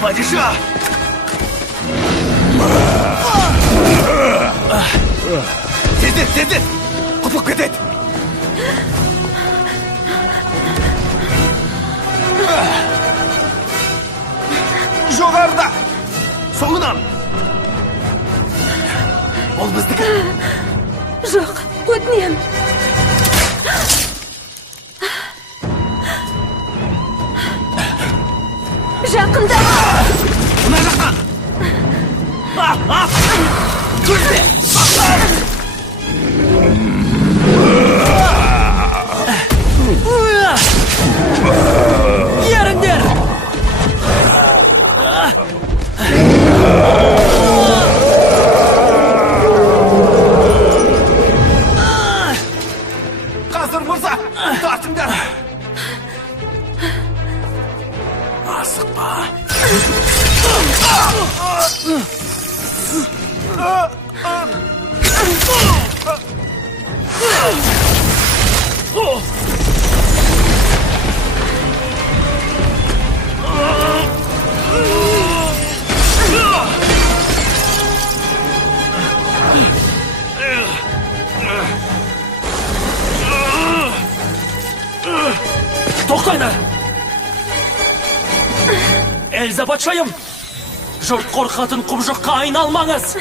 Падиша! Tezdet! Kopuk ketet! Жоғарыда! Соңынан! Ол біздікі! Жоқ, өтінем. Жақында! Мына жақтан! Көзде! Еріңдер! Қазір мырза! Тартыңдар! Асықпа! Тоқтаңдар! Эльза патшайым! Жұрт қорқатын құбыжыққа айналмаңыз!